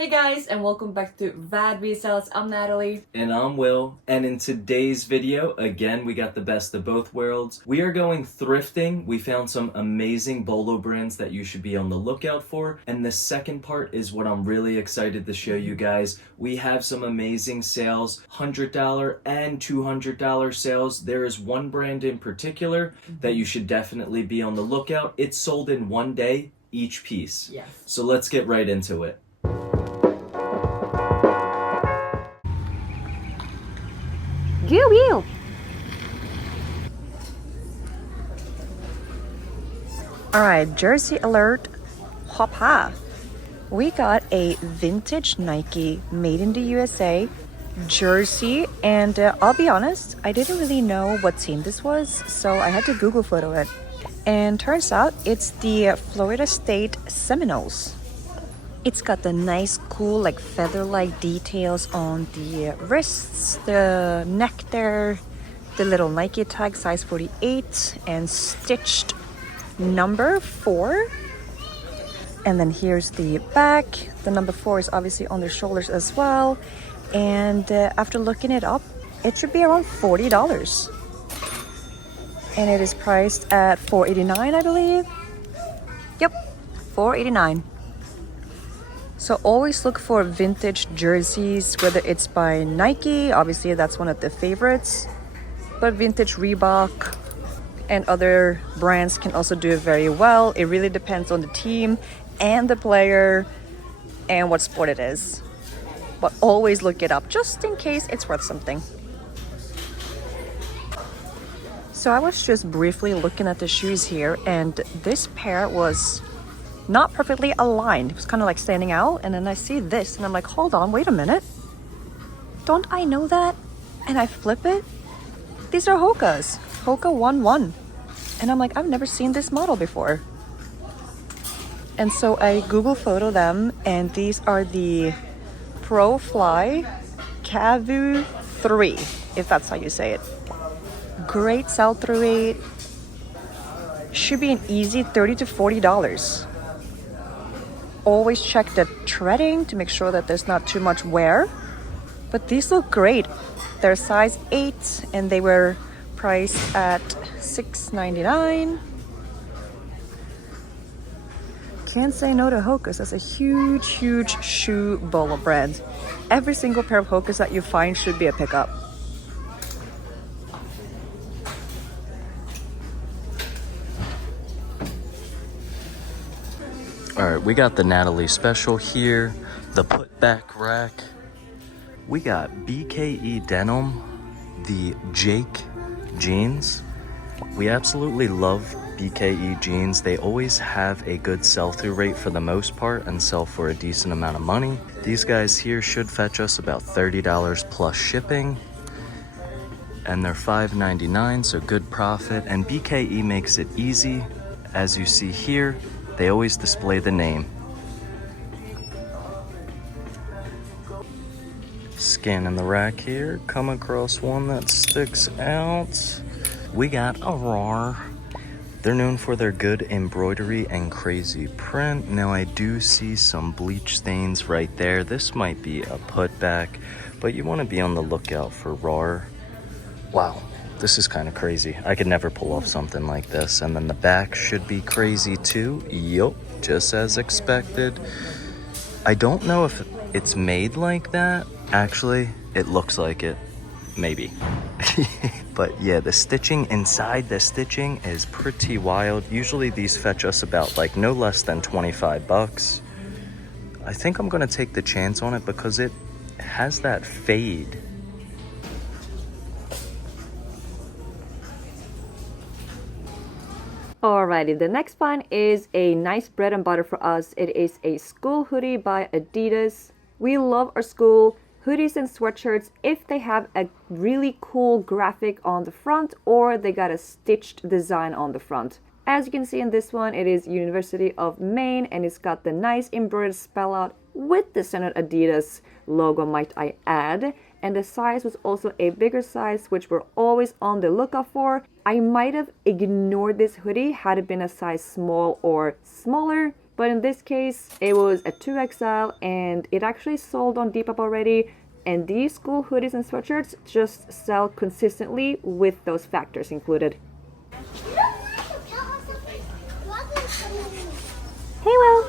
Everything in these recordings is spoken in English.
Hey guys, and welcome back to Vad Resells. I'm Natalie. And I'm Will. And in today's video, again, we got the best of both worlds. We are going thrifting. We found some amazing bolo brands that you should be on the lookout for. And the second part is what I'm really excited to show you guys. We have some amazing sales, $100 and $200 sales. There is one brand in particular that you should definitely be on the lookout. It's sold in one day, each piece. Yes. So let's get right into it. Alright, Jersey alert, hop. We got a vintage Nike made in the USA jersey, and I'll be honest, I didn't really know what team this was, so I had to Google photo it. And turns out it's the Florida State Seminoles. It's got the nice, cool, like feather-like details on the wrists, the neck there, the little Nike tag, size 48, and stitched number 4. And then here's the back. The number 4 is obviously on the shoulders as well. And after looking it up, it should be around $40. And it is priced at $4.89, I believe. Yep, $4.89. So always look for vintage jerseys, whether it's by Nike, obviously that's one of the favorites, but vintage Reebok and other brands can also do it very well. It really depends on the team and the player and what sport it is. But always look it up just in case it's worth something. So I was just briefly looking at the shoes here, and this pair was not perfectly aligned. It was kind of like standing out, and then I see this and I'm like, hold on, wait a minute. Don't I know that? And I flip it. These are Hoka's. Hoka 1-1. And I'm like, I've never seen this model before. And so I Google photo them, and these are the Pro Fly Cavu 3, if that's how you say it. Great sell-through rate. Should be an easy $30 to $40. Always check the treading to make sure that there's not too much wear. But these look great. They're size 8 and they were priced at $6.99. Can't say no to Hoka's. That's a huge shoe bolo brand. Every single pair of Hoka's that you find should be a pickup. Alright, we got the Natalie special here, the put-back rack. We got BKE denim, the Jake jeans. We absolutely love BKE jeans. They always have a good sell-through rate for the most part and sell for a decent amount of money. These guys here should fetch us about $30 plus shipping. And they're $5.99, so good profit. And BKE makes it easy. As you see here, they always display the name. Scanning the rack here, come across one that sticks out. We got a RAR. They're known for their good embroidery and crazy print. Now I do see some bleach stains right there. This might be a putback, but you want to be on the lookout for RAR. Wow. This is kind of crazy. I could never pull off something like this. And then the back should be crazy too. Yup, just as expected. I don't know if it's made like that. Actually, it looks like it. Maybe. But yeah, the stitching inside the stitching is pretty wild. Usually these fetch us about like no less than 25 bucks. I think I'm gonna take the chance on it because it has that fade. Alrighty, the next one is a nice bread and butter for us. It is a school hoodie by Adidas. We love our school hoodies and sweatshirts if they have a really cool graphic on the front or they got a stitched design on the front. As you can see in this one, it is University of Maine and it's got the nice embroidered spell out with the standard Adidas logo, might I add. And the size was also a bigger size, which we're always on the lookout for. I might have ignored this hoodie had it been a size small or smaller, But in this case, it was a 2XL and it actually sold on Depop already. And these school hoodies and sweatshirts just sell consistently with those factors included. Hey, Will!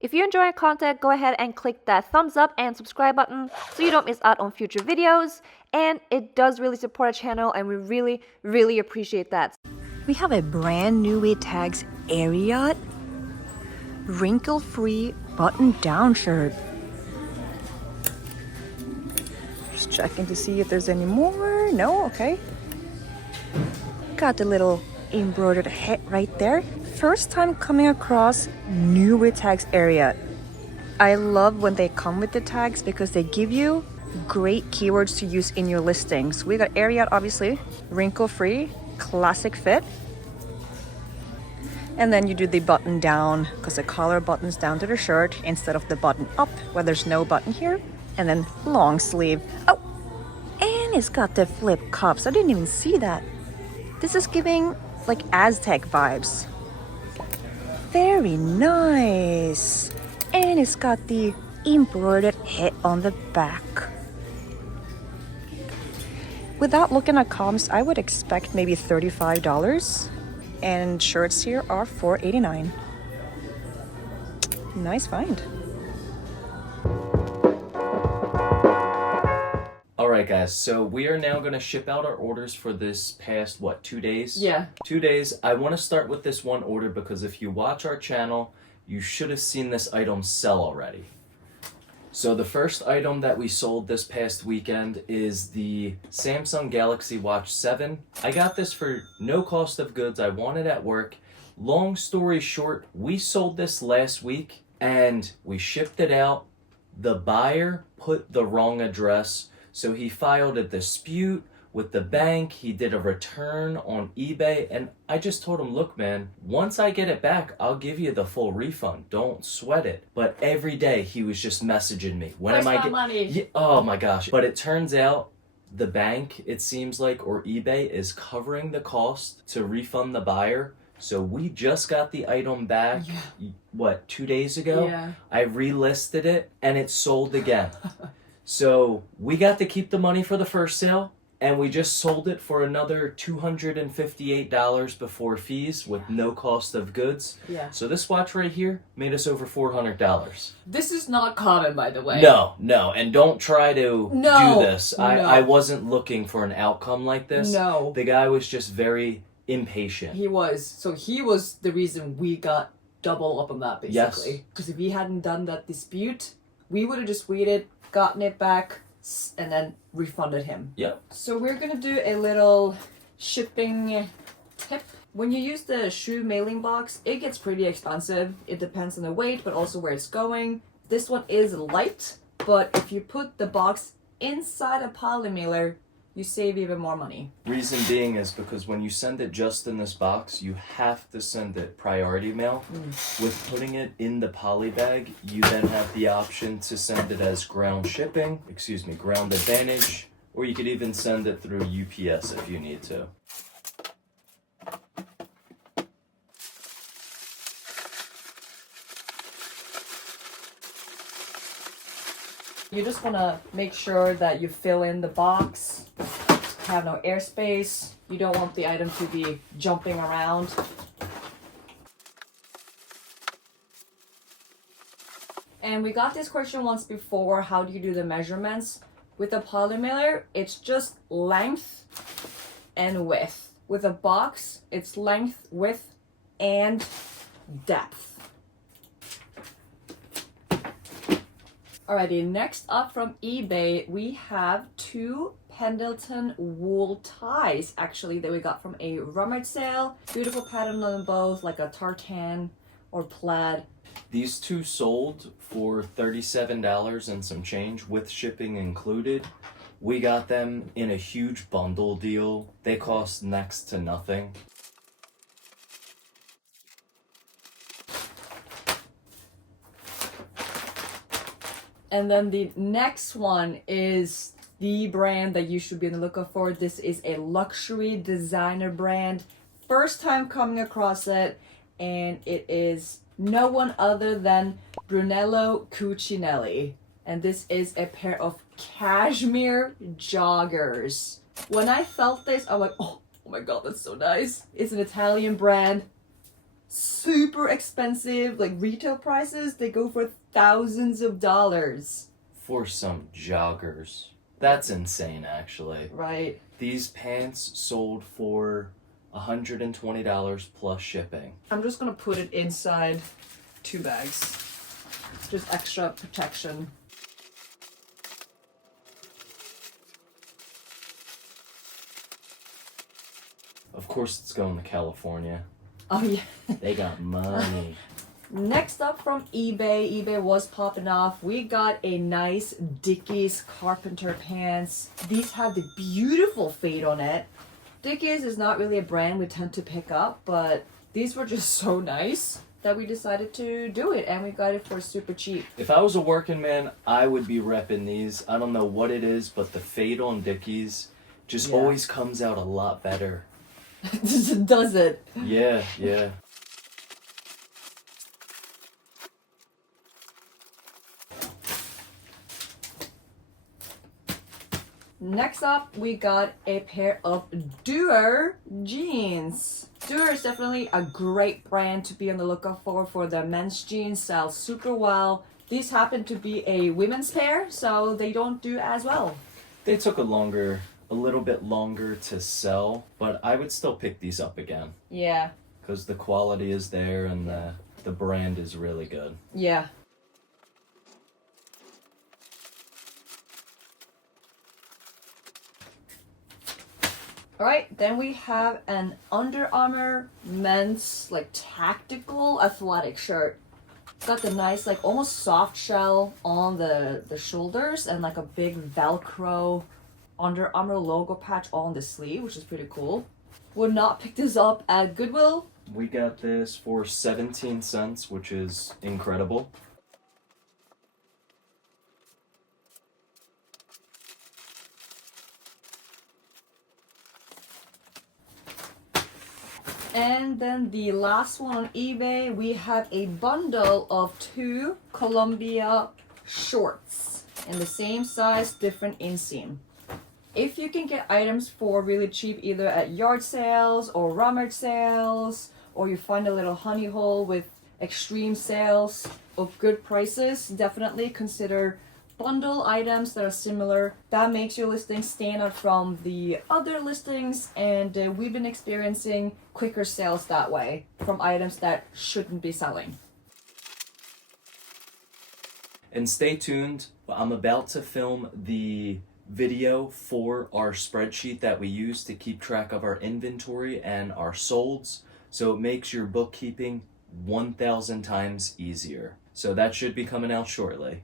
If you enjoy our content, go ahead and click that thumbs up and subscribe button so you don't miss out on future videos. And it does really support our channel and we really, really appreciate that. We have a brand new with tags Ariat wrinkle-free button-down shirt. Just checking to see if there's any more. No, okay. Got the little embroidered hat right there. First time coming across new with tags Ariat. I love when they come with the tags because they give you great keywords to use in your listings. We got Ariat, obviously, wrinkle-free, classic fit. And then you do the button down because the collar buttons down to the shirt instead of the button up where there's no button here. And then long sleeve. Oh, and it's got the flip cuffs. I didn't even see that. This is giving like Aztec vibes. Very nice. And it's got the embroidered head on the back. Without looking at comps, I would expect maybe $35. And shirts here are $4.89. Nice find. Alright guys, so we are now going to ship out our orders for this past, 2 days? Yeah. 2 days. I want to start with this one order because if you watch our channel, you should have seen this item sell already. So the first item that we sold this past weekend is the Samsung Galaxy Watch 7. I got this for no cost of goods. I want it at work. Long story short, we sold this last week and we shipped it out. The buyer put the wrong address, so he filed a dispute with the bank. He did a return on eBay, and I just told him, look man, once I get it back, I'll give you the full refund. Don't sweat it. But every day he was just messaging me. When am I getting money? Yeah, oh my gosh. But it turns out the bank, it seems like, or eBay is covering the cost to refund the buyer. So we just got the item back, 2 days ago? Yeah. I relisted it and it sold again. So we got to keep the money for the first sale. And we just sold it for another $258 before fees with no cost of goods. Yeah. So this watch right here made us over $400. This is not common, by the way. No. And don't try to do this. No. I wasn't looking for an outcome like this. No. The guy was just very impatient. He was. So he was the reason we got double up on that, basically. Yes. Because if he hadn't done that dispute, we would have just waited, gotten it back, and then refunded him. Yep. So we're gonna do a little shipping tip. When you use the shoe mailing box, it gets pretty expensive. It depends on the weight, but also where it's going. This one is light, but if you put the box inside a poly mailer, you save even more money. Reason being is because when you send it just in this box, you have to send it priority mail. With putting it in the poly bag, you then have the option to send it as ground advantage, or you could even send it through UPS if you need to. You just want to make sure that you fill in the box, have no airspace. You don't want the item to be jumping around. And we got this question once before, how do you do the measurements? With a poly mailer, it's just length and width. With a box, it's length, width, and depth. Alrighty, next up from eBay, we have two Pendleton wool ties, actually, that we got from a rummage sale. Beautiful pattern on them both, like a tartan or plaid. These two sold for $37 and some change with shipping included. We got them in a huge bundle deal. They cost next to nothing. And then the next one is the brand that you should be on the lookout for. This is a luxury designer brand, first time coming across it, and it is no one other than Brunello Cucinelli. And this is a pair of cashmere joggers. When I felt this, I'm like, oh my god, that's so nice. It's an Italian brand. Super expensive, like retail prices, they go for thousands of dollars. For some joggers. That's insane, actually. Right. These pants sold for $120 plus shipping. I'm just gonna put it inside 2 bags. Just extra protection. Of course it's going to California. Oh yeah. They got money. Next up from eBay. eBay was popping off. We got a nice Dickies carpenter pants. These have the beautiful fade on it. Dickies is not really a brand we tend to pick up, but these were just so nice that we decided to do it, and we got it for super cheap. If I was a working man, I would be repping these. I don't know what it is, but the fade on Dickies just always comes out a lot better. Does it? Yeah, yeah. Next up, we got a pair of Duer jeans. Duer is definitely a great brand to be on the lookout for their men's jeans, sell super well. These happen to be a women's pair, so they don't do as well. They took a little bit longer to sell, but I would still pick these up again. Yeah. Because the quality is there and the brand is really good. Yeah. Alright, then we have an Under Armour men's like tactical athletic shirt. It's got the nice like almost soft shell on the shoulders and like a big Velcro Under Armour logo patch on the sleeve, which is pretty cool. Would not pick this up at Goodwill. We got this for 17 cents, which is incredible. And then the last one on eBay, we have a bundle of 2 Columbia shorts in the same size, different inseam. If you can get items for really cheap, either at yard sales or rummage sales, or you find a little honey hole with extreme sales of good prices, definitely consider bundle items that are similar. That makes your listing stand out from the other listings, and we've been experiencing quicker sales that way from items that shouldn't be selling. And stay tuned. I'm about to film the video for our spreadsheet that we use to keep track of our inventory and our solds, so it makes your bookkeeping 1,000 times easier. So that should be coming out shortly.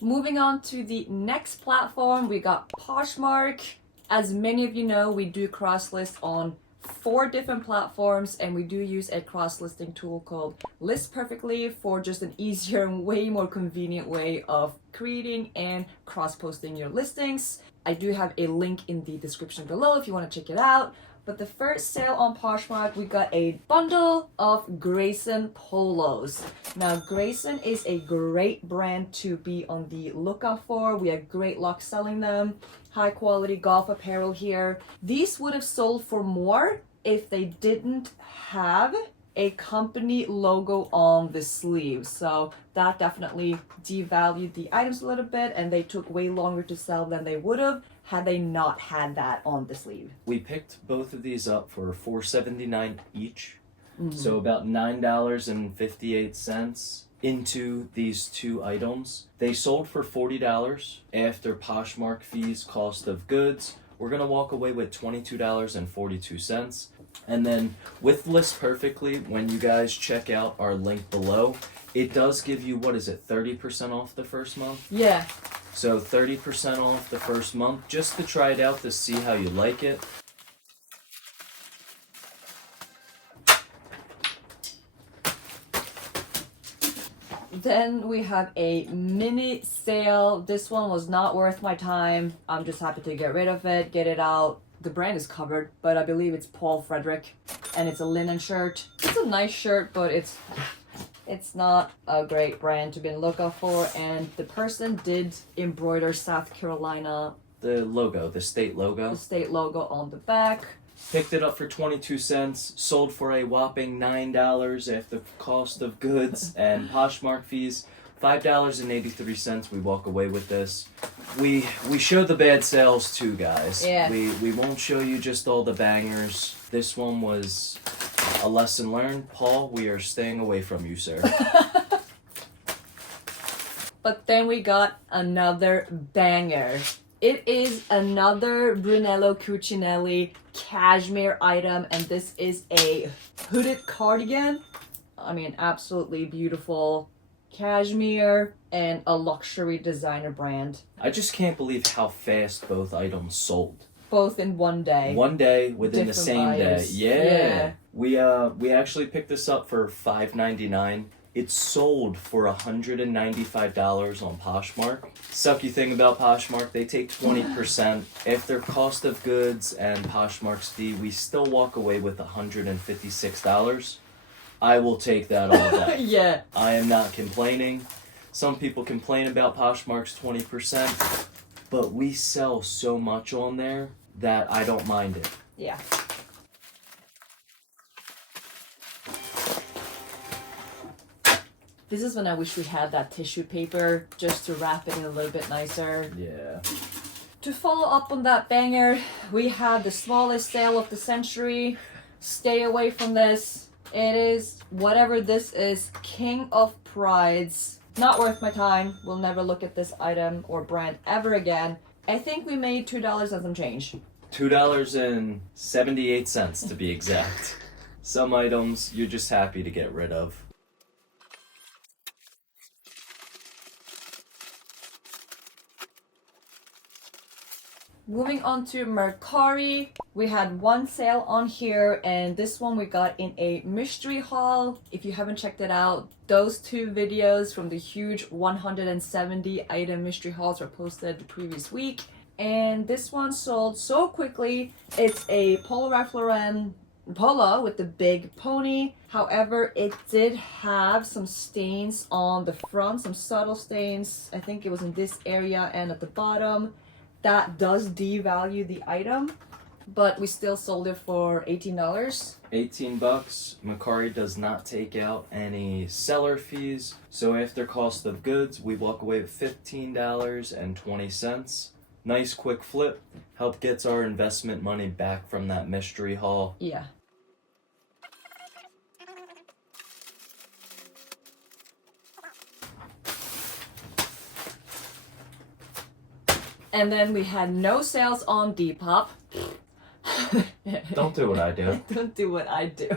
Moving on to the next platform, we got Poshmark. As many of you know, we do cross-list on 4 different platforms, and we do use a cross-listing tool called List Perfectly for just an easier and way more convenient way of creating and cross-posting your listings. I do have a link in the description below if you want to check it out. But the first sale on Poshmark, we got a bundle of Grayson polos. Now, Grayson is a great brand to be on the lookout for. We had great luck selling them. High quality golf apparel here. These would have sold for more if they didn't have a company logo on the sleeve. So that definitely devalued the items a little bit, and they took way longer to sell than they would have had they not had that on the sleeve. We picked both of these up for $4.79 each. So about $9.58 into these 2 items. They sold for $40 after Poshmark fees, cost of goods. We're gonna walk away with $22.42. And then with List Perfectly, when you guys check out our link below, it does give you, what is it, 30% off the first month? Yeah. So 30% off the first month, just to try it out to see how you like it. Then we have a mini sale. This one was not worth my time. I'm just happy to get rid of it, get it out. the brand is covered, but I believe it's Paul Frederick, and it's a linen shirt. It's a nice shirt, but it's not a great brand to be on the lookout for, and the person did embroider South Carolina, The logo, the state logo. the state logo on the back. Picked it up for 22 cents, sold for a whopping $9 after cost of goods and Poshmark fees. $5.83. We walk away with this. We show the bad sales too, guys. Yeah. We won't show you just all the bangers. This one was a lesson learned. Paul, we are staying away from you, sir. But then we got another banger. It is another Brunello Cucinelli cashmere item, and this is a hooded cardigan. I mean, absolutely beautiful cashmere and a luxury designer brand. I just can't believe how fast both items sold. Both in one day. One day within the Different same buyers. day. Yeah. We actually picked this up for $5.99. It sold for $195 on Poshmark. Sucky thing about Poshmark, they take 20% after cost of goods and Poshmark's fee. We still walk away with $156. I will take that all day. Yeah. I am not complaining. Some people complain about Poshmark's 20%, but we sell so much on there that I don't mind it. Yeah. This is when I wish we had that tissue paper just to wrap it in a little bit nicer. Yeah. To follow up on that banger, we have the smallest sale of the century. Stay away from this. It is, whatever this is, King of Prides. Not worth my time. We'll never look at this item or brand ever again. I think we made $2 and some change. $2.78 to be exact. Some items you're just happy to get rid of. Moving on to Mercari, we had one sale on here, and this one we got in a mystery haul. If you haven't checked it out, those two videos from the huge 170 item mystery hauls were posted the previous week, and this one sold so quickly. It's a Polo Ralph Lauren polo with the big pony. However, it did have some stains on the front, some subtle stains. I think it was in this area and at the bottom. That does devalue the item, but we still sold it for $18. $18. Mercari does not take out any seller fees, so after cost of goods, we walk away with $15.20. Nice quick flip. Help gets our investment money back from that mystery haul. Yeah. And then we had no sales on Depop. Don't do what I do. Don't do what I do.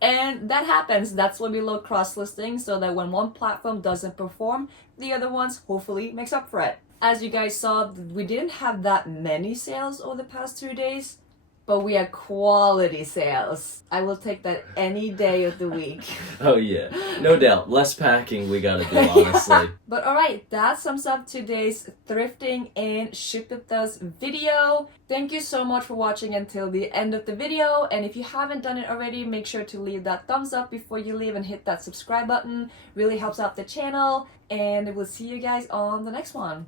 And that happens. That's why we load cross-listing, so that when one platform doesn't perform, the other ones hopefully makes up for it. As you guys saw, we didn't have that many sales over the past 2 days, but we had quality sales. I will take that any day of the week. Oh yeah, no doubt. Less packing we gotta do, honestly. But alright, that sums up today's thrifting and ship with us video. Thank you so much for watching until the end of the video, and if you haven't done it already, make sure to leave that thumbs up before you leave and hit that subscribe button. Really helps out the channel, and we'll see you guys on the next one.